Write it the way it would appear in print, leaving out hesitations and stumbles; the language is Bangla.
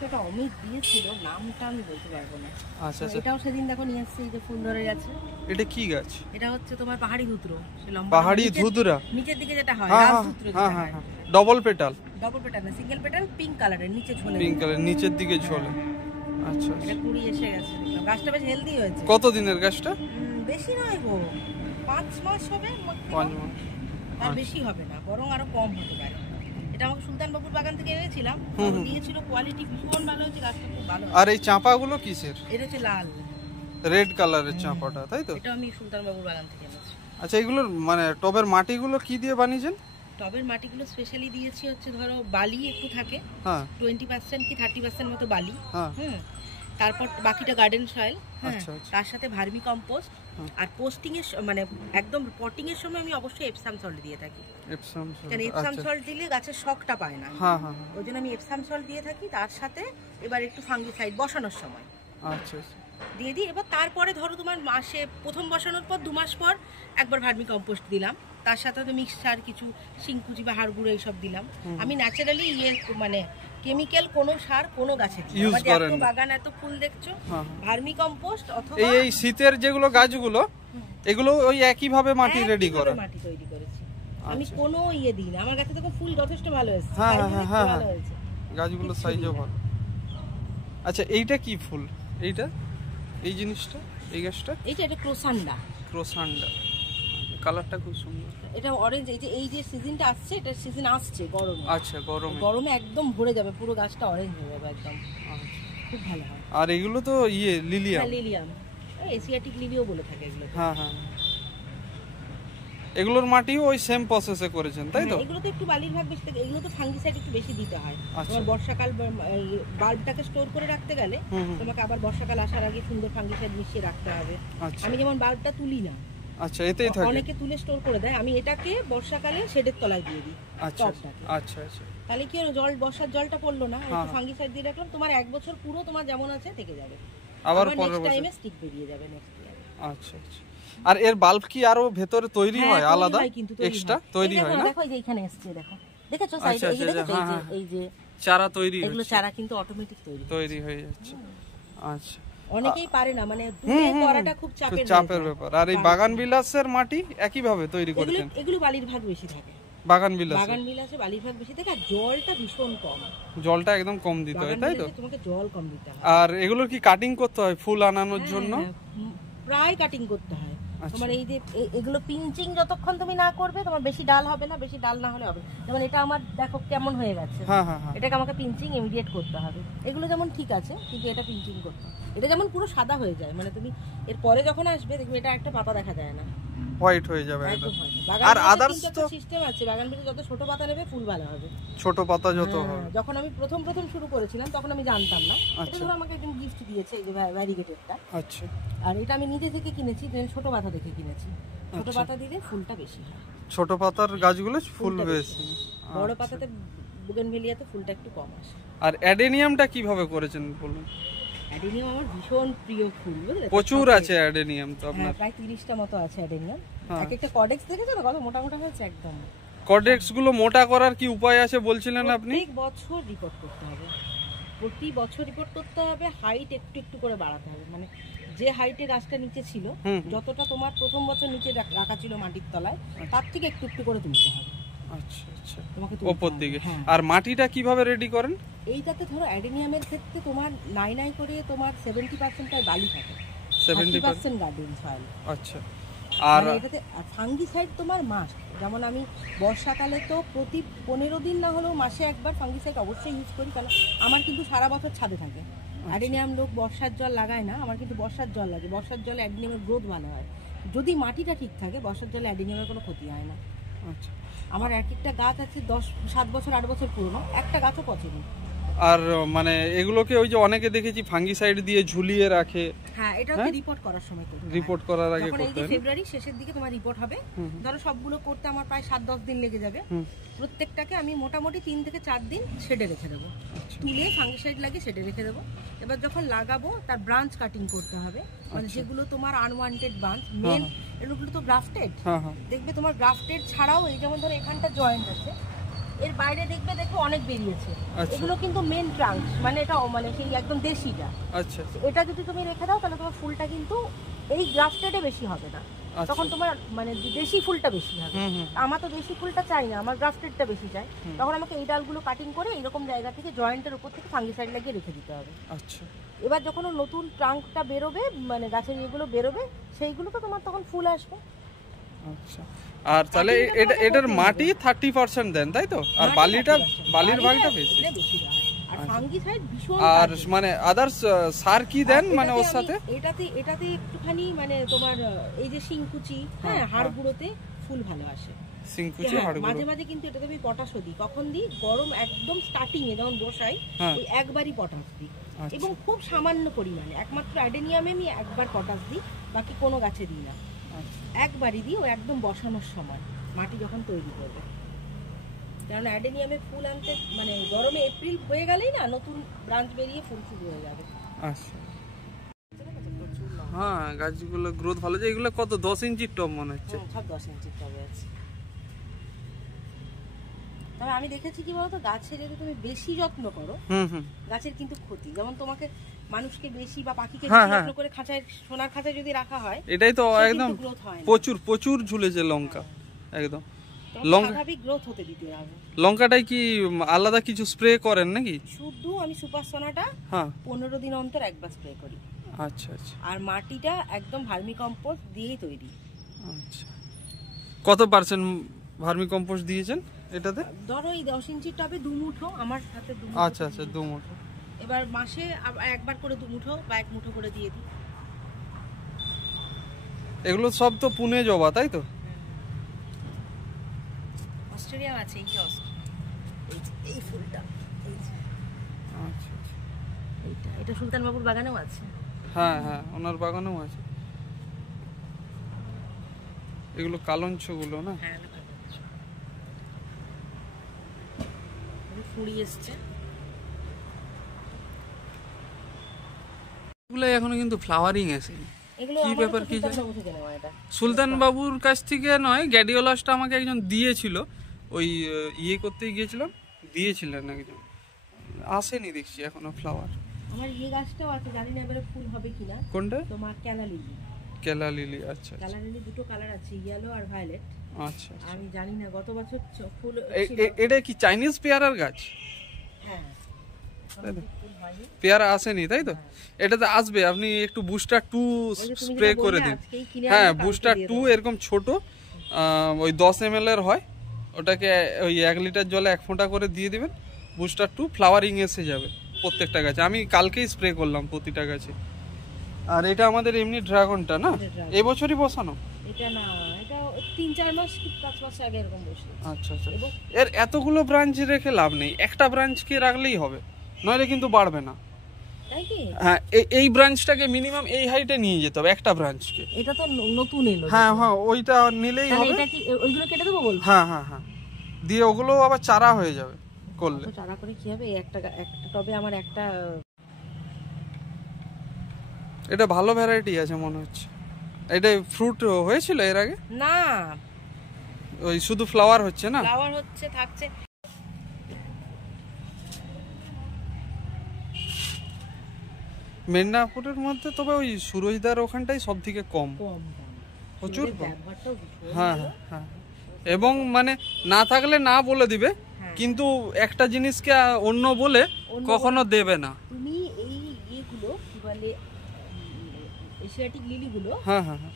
আমাকে একটা অমিত দিয়েছিল, নামটা আমি বলতে পারবো না। আচ্ছা আচ্ছা, এটাও সেদিন দেখো নিয়ে এসেছে, এই যে ফুল ধরে গেছে। এটা কি গাছ? এটা হচ্ছে তোমার পাহাড়ি ধুতরো, সে লম্বা পাহাড়ি ধুতরা, নিচের দিকে যেটা হয় হ্যাঁ রাজধুতরো যেটা হ্যাঁ হয়। হ্যাঁ, ডবল পেটাল। ডবল পেটাল না, সিঙ্গেল পেটাল, পিঙ্ক কালারের, নিচে ঝোলে, পিঙ্ক কালার, নিচের দিকে ঝোলে। আচ্ছা, এটা কুড়ি এসে গেছে দেখলাম। গাছটা বেশ হেলদি হয়েছে। কত দিনের গাছটা? বেশি নয় গো, 5 মাস হবে, 5 মাস, আর বেশি হবে না, বরং আরো কম হতে পারে। এটা আমাকে সুলতান বাবুর বাগান থেকে এনেছিলাম, দিয়েছিল, কোয়ালিটি ভীষণ ভালো হয়েছে, গাছটা খুব ভালো। আর এই চাঁপাগুলো কিসের? এটা হচ্ছে লাল রেড কালারের চাঁপাটা, তাই তো? এটা আমি সুলতান বাবুর বাগান থেকে এনেছি। আচ্ছা, এগুলোর মানে টবের মাটিগুলো কি দিয়ে বানিয়েছেন? টবের মাটিগুলো স্পেশালি দিয়েছি হচ্ছে ধরো বালি একটু থাকে, হ্যাঁ 20% কি 30% মতো বালি, হ্যাঁ, তারপর বাকিটা গার্ডেন সয়েল, আচ্ছা আচ্ছা, তার সাথে ভার্মি কম্পোস্ট। আর পোস্টিং এর মানে একদম পটিং এর সময় আমি অবশ্যই এপসাম সল্ট দিয়ে থাকি, এপসাম সল্ট। কারণ এপসাম সল্ট দিলে গাছের শকটা পায় না। হ্যাঁ হ্যাঁ, ওই জন্য আমি এপসাম সল্ট দিয়ে থাকি, তার সাথে এবার একটু ফাঙ্গিসাইড বসানোর সময় আচ্ছা আচ্ছা, দিয়ে দিই। এবার তারপরে ধরো তোমার মাসে প্রথম বসানোর পর 2 মাস পর একবার ভার্মি কম্পোস্ট দিলাম, তার সাথে তো মিক্সচার কিছু শিংকুচি বা হাড় গুঁড়ো এইসব দিলাম। আমি ন্যাচারালি মানে কেমিক্যাল কোনো সার কোনো গাছে দিই না। আমাদের এত বাগান, এত ফুল দেখছো, ভার্মি কম্পোস্ট অথবা এই শীতের যেগুলো গাছগুলো, এগুলো ওই একই ভাবে মাটি রেডি করা, মাটি তৈরি করেছি আমি, কোনো ইয়ে দিই না। আমার কাছে দেখো ফুল যথেষ্ট ভালো এসেছে, হ্যাঁ হ্যাঁ হ্যাঁ, ভালো হয়েছে, গাছগুলো সাইজও ভালো। আচ্ছা, এইটা কি ফুল? এইটা, এই জিনিসটা, এই গাছটা, এটা ক্রোসান্ডা। ক্রোসান্ডা, কালারটা খুব সুন্দর। এটা অরেঞ্জ, এই যে সিজনটা আসছে, এটা সিজন আসছে গরমে। আচ্ছা, গরমে একদম ভরে যাবে, পুরো গাছটা অরেঞ্জ হয়ে যাবে একদম, খুব ভালো হয়। আর এগুলো তো লিলিয়াম, লিলিয়াম, এশিয়াটিক লিলিও বলে থাকে এগুলো। হ্যাঁ হ্যাঁ, এগুলোর মাটিও ওই সেম প্রসেসে করেছেন, তাই তো? এগুলো তো একটু বালির ভাগ বেশি থাকে, এগুলো তো ফাঙ্গিসাইড একটু বেশি দিতে হয়। তোমার বর্ষাকাল বাল্বটাকে স্টোর করে রাখতে গেলে তোমাকে আবার বর্ষাকাল আসার আগে সুন্দর ফাঙ্গিসাইড মিশিয়ে রাখতে হবে। আমি যেমন বাল্বটা তুলি না, আচ্ছা, এতেই থাকে, অনেকে তুলে স্টোর করে দেয়, আমি এটাকে বর্ষাকালে শেডের তলায় দিয়ে দিই। আচ্ছা আচ্ছা আচ্ছা, তাহলে কি হলো, বর্ষার জলটা পড়লো না, একটু ফাঙ্গিসাইড দিয়ে রাখলাম, তোমার 1 বছর পুরো তোমার যেমন আছে থেকে যাবে, আবার পরের বছর টাইমে স্টিক বেরিয়ে যাবে নেক্সট ইয়ার। আচ্ছা আচ্ছা। আর এর বাল্ব কি আরো ভেতরে তৈরি হয় আলাদা, এক্সট্রা তৈরি হয় না? দেখো এই যে এখানে এসছে, দেখেছো সাইডে, এই যে দেখেছো, এই যে চারা তৈরি, এগুলো চারা কিন্তু অটোমেটিক তৈরি হয়ে যাচ্ছে। আচ্ছা, অনেকেই পারে না, মানে দুধে করাটা খুব চাপের ব্যাপার। আর এই বাগান বিলাসের মাটি একই ভাবে তৈরি করেছেন? এগুলো বালির ভাগ বেশি থাকে, বাগান বিলাসে বালির ভাগ বেশি থাকে, আর জলটা ভীষণ কম, জলটা একদম কম দিতে হয়, তাই তো? তোমাকে জল কম দিতে হয়। আর এগুলোর কি কাটিং করতে হয় ফুল আনানোর জন্য? প্রায় কাটিং করতে হয়। তোমার এই যে এগুলো পিঞ্চিং যতক্ষণ তুমি না করবে, তোমার বেশি ডাল হবে না, বেশি ডাল না হলে হবে। যেমন এটা আমার দেখো কেমন হয়ে গেছে, এটাকে আমাকে পিঞ্চিং ইমিডিয়েট করতে হবে। এগুলো যেমন ঠিক আছে, কিন্তু এটা পিঞ্চিং করতে হবে। এটা যেমন পুরো সাদা হয়ে যায়, মানে তুমি এর পরে যখন আসবে দেখবে এটা একটা পাতা দেখা যায় না, হোয়াইট হয়ে যাবে একদম। আর আদার্স তো সিস্টেম আছে, বাগান বিলাসে যত ছোট পাতা নেবে ফুল ভালো হবে, ছোট পাতা যত হবে। যখন আমি প্রথম শুরু করেছিলাম তখন আমি জানতাম না, এটা ধরো আমাকে একজন গিফট দিয়েছে, এই যে ভ্যারিগেটেডটা। আচ্ছা, আর এটা আমি নিজে থেকে কিনেছি, ছোট পাতা দেখে কিনেছি, ছোট পাতা দিলে ফুলটা বেশি হয়, ছোট পাতার গাছগুলো ফুল বেশি, বড় পাতাতে বুগেনভেলিয়াতে ফুলটা একটু কম আসে। আর অ্যাডেনিয়ামটা কিভাবে করেছেন বলুন? অ্যাডেনিয়াম আমার ভীষণ প্রিয় ফুল, বুঝলে, প্রচুর আছে অ্যাডেনিয়াম তো আপনার, প্রায় 30টা মতো আছে অ্যাডেনিয়াম। এক একটা কর্ডেক্স দেখেছো না কত মোটা মোটা হয়েছে একদম। কর্ডেক্স গুলো মোটা করার কি উপায় আছে বলছিলেন আপনি? প্রত্যেক বছর রিপোর্ট করতে হবে, প্রতি বছর রিপোর্ট করতে হবে, হাইট একটু একটু করে বাড়াতে হবে, মানে যে হাইটে গাছটা নিচে ছিল, যতটা তোমার প্রথম বছর নিচে রাখা ছিল মাটির তলায়, তার থেকে একটু একটু করে তুলতে হবে। আচ্ছা আচ্ছা, তোমাকে উপর দিকে। আর মাটিটা কিভাবে রেডি করেন? এইটাতে ধরো অ্যাডেনিয়ামের ক্ষেত্রে তোমার নাই করে তোমার 70% বালি থাকে, 70% গার্ডেন সয়েল। আচ্ছা, আর এটাতে ফাঙ্গিসাইড তোমার মাস্ট। যেমন আমি বর্ষাকালে তো প্রতি 15 দিন না হলেও মাসে একবার ফাঙ্গিসাইড অবশ্যই ইউজ করি, কারণ আমার কিন্তু সারা বছর ছাদে থাকে। অ্যাডেনিয়াম লোক বর্ষার জল লাগায় না, আমার কিন্তু বর্ষার জল লাগে, বর্ষার জলে অ্যাডেনিয়ামের গ্রোথ ভালো হয়। যদি মাটিটা ঠিক থাকে বর্ষার জলে অ্যাডেনিয়ামের কোনো ক্ষতি হয় না। আচ্ছা, আমার এক একটা গাছ আছে 7 বছর 8 বছর পুরনো, একটা গাছও পচেনি। আর মানে এগুলোকে ওই যে অনেকে দেখেছি ফাঙ্গিসাইড দিয়ে ঝুলিয়ে রাখে, হ্যাঁ, এটা হচ্ছে রিপোর্ট করার সময় করতে হয়। রিপোর্ট করার আগে যখন এই করতে যে হয়, ফেব্রুয়ারি শেষের দিকে তোমার রিপোর্ট হবে, ধরো সবগুলো করতে আমার প্রায় 7-10 দিন লেগে যাবে। প্রত্যেকটাকে আমি মোটামুটি 3 থেকে 4 দিন শেডে রেখে দেবো, তুলে ফাঙ্গিসাইড লাগিয়ে শেডে রেখে দেবো। এবার যখন লাগাবো তার ব্রাঞ্চ কাটিং করতে হবে, মানে যেগুলো তোমার আনওয়ান্টেড ব্রাঞ্চ, মেন এগুলো তো গ্রাফটেড, দেখবে তোমার গ্রাফটেড ছাড়াও এই যেমন ধরো এখানটা জয়েন্ট আছে, এর বাইরে দেখো অনেক বেরিয়েছে। এগুলো কিন্তু মেন ট্রাঙ্ক, মানে এটা মানে সেই একদম দেশিটা। আচ্ছা, এটা যদি তুমি রেখে দাও তাহলে তোমার ফুলটা কিন্তু এই গ্রাফটেডে বেশি হবে না, তখন তোমার মানে দেশি ফুলটা বেশি হবে। আমার তো দেশি ফুলটা চাই না, আমার গ্রাফটেডটা বেশি চাই। তখন আমাকে এই ডালগুলো কাটিং করে এইরকম জায়গা থেকে জয়েন্টের উপর থেকে ফাঙ্গিসাইড লাগিয়ে রেখে দিতে হবে। আচ্ছা, এবার যখন নতুন ট্রাঙ্কটা বেরোবে, মানে গাছের এগুলো বেরোবে, সেইগুলো তো তোমার তখন ফুল আসবে। আচ্ছা, আর তাহলে এটার মাটি 30% দেন তাই তো, আর বালির ভাগটা বেশি। আর মানে আদার্স সার কি দেন মানে ওর সাথে? এটাতে একটুখানি মানে তোমার এই যে শিংকুচি, হ্যাঁ, হাড়গুঁড়োতে ফুল ভালো আসে। শিংকুচি, হাড়গুঁড়ো মাঝে মাঝে কিন্তু এটাতে আমি পটাশও দিই। কখন দিই? গরম একদম স্টার্টিং এ যখন বসাই ওই একবারই পটাশ দিই, এবং খুব সামান্য পরিমাণে। একমাত্র অ্যাডেনিয়ামে আমি একবার পটাশ দিই, বাকি কোনো গাছে দিই না। একবারই দিই, ও একদম বসানোর সময় মাটি যখন তৈরি করবে। কারণ অ্যাডেনিয়ামে ফুল আনতে মানে গরমে এপ্রিল হয়ে গেলেই না নতুন ব্রাঞ্চ বেরিয়ে ফুল শুরু হয়ে যাবে। আচ্ছা, হ্যাঁ, গাছগুলো গ্রোথ ভালো। যে এগুলো কত 10 ইঞ্চির টব মনে হচ্ছে? সব 10 ইঞ্চির টবে আছে। তবে আমি দেখেছি কি বলতো, গাছের যদি তুমি বেশি যত্ন করো, গাছের কিন্তু ক্ষতি। যেমন তোমাকে মানুষকে বেশি বা পাখিকে বেশি যত্ন করে খাঁচায়, সোনার খাঁচায় যদি রাখা হয়, এটাই তো একদম প্রচুর ঝুলেছে লঙ্কা, একদম স্বাভাবিক গ্রোথ হতে দিতে হবে। লঙ্কাটাই কি আলাদা কিছু স্প্রে করেন নাকি? শুধু আমি সুপার সোনাটা 15 দিন অন্তর একবার স্প্রে করি। আচ্ছা আচ্ছা। আর মাটিটা একদম ভার্মি কম্পোস্ট দিয়েই তৈরি। আচ্ছা, কত পার্সেন্ট ভার্মি কম্পোস্ট দিয়েছেন এটাতে? ধরো এই 10 ইঞ্চির টবে 2 মুঠো, আমার হাতে 2 মুঠো। আচ্ছা আচ্ছা, 2 মুঠো। এবার মাসে একবার করে 2 মুঠো বা 1 মুঠো করে দিয়ে দিই। এগুলো সব তো পুনে জবা তাই তো? অস্ট্রেলিয়া আছে এই ফুলটা। আচ্ছা, এটা সুলতান বাবুর বাগানেও আছে। হ্যাঁ হ্যাঁ, ওনার বাগানেও আছে। এগুলো কালঞ্চ গুলো না? হ্যাঁ, ফুড়ি এসছে। এগুলো এখনো কিন্তু ফ্লাওয়ারিং আসেনি। কি ব্যাপার কি জানি? সুলতান বাবুর কাছ থেকে নয়, গ্যাডিওলাসটা আমাকে একজন দিয়েছিল, ওই ইয়ে করতেই গিয়েছিলাম, দিয়েছিলেন একজন। আসেনি দেখছি এখনো ফ্লাওয়ার। আমার এই গাছটাও আছে, জানি না এবারে ফুল হবে কিনা। কোনটা? তোমার কেলা লিলি। কেলা লিলি, আচ্ছা। কেলা লিলি দুটো কালার আছে, ইয়েলো আর ভায়োলেট। আচ্ছা, আমি জানি না গত বছর ফুল। এটা কি চাইনিজ পেয়ারার গাছ? হ্যাঁ, পেয়ারা আসেনি তাই তো? এটাতে আসবে, আপনি একটু বুস্টার 2 স্প্রে করে দিন। হ্যাঁ, বুস্টার 2 এরকম ছোট, ওই 10 ml এর হয়, ওটাকে ওই 1 লিটার জলে 1 ফোঁটা করে দিয়ে দিবেন। বুস্টার 2 ফ্লাওয়ারিং এসে যাবে প্রত্যেকটা গাছে। আমি কালকেই স্প্রে করলাম প্রতিটা গাছে। আর এটা আমাদের এমনি ড্রাগনটা না, এই বছরই বসানো? এটা না, এটা 3-4 মাস কি 5 মাস আগে এরকম বসে। আচ্ছা আচ্ছা। এর এতগুলো ব্রাঞ্চ রেখে লাভ নেই, একটা ব্রাঞ্চকে রাখলেই হবে, নইলে কিন্তু বাড়বে না। তাই কি? হ্যাঁ, এই ব্রাঞ্চটাকে মিনিমাম এই হাইটে নিয়ে যেতে হবে, একটা ব্রাঞ্চকে। এটা তো নতুন এলো। হ্যাঁ হ্যাঁ, ওইটা নিলেই হবে। এটা কি ওইগুলো কেটে দেবো বল? হ্যাঁ হ্যাঁ হ্যাঁ, দিয়ে ওগুলো আবার চারা হয়ে যাবে করলে। চারা করে কি হবে? একটা টবে আমার একটা। এটা ভালো ভ্যারাইটি আছে মনে হচ্ছে। এটা ফ্রুট হয়েছিল এর আগে? না, ওই শুধু ফ্লাওয়ার হচ্ছে না? ফ্লাওয়ার হচ্ছে, থাকছে। মেদিনীপুরের মধ্যে তবে ওই সুরজদার ওখানটাই সব থেকে কম, প্রচুর কম। হ্যাঁ হ্যাঁ, এবং মানে না থাকলে না বলে দিবে, কিন্তু একটা জিনিসকে অন্য বলে কখনো দেবে না। তুমি এই ইয়েগুলো কি বলে, এশিয়াটিক লিলিগুলো, হ্যাঁ হ্যাঁ হ্যাঁ,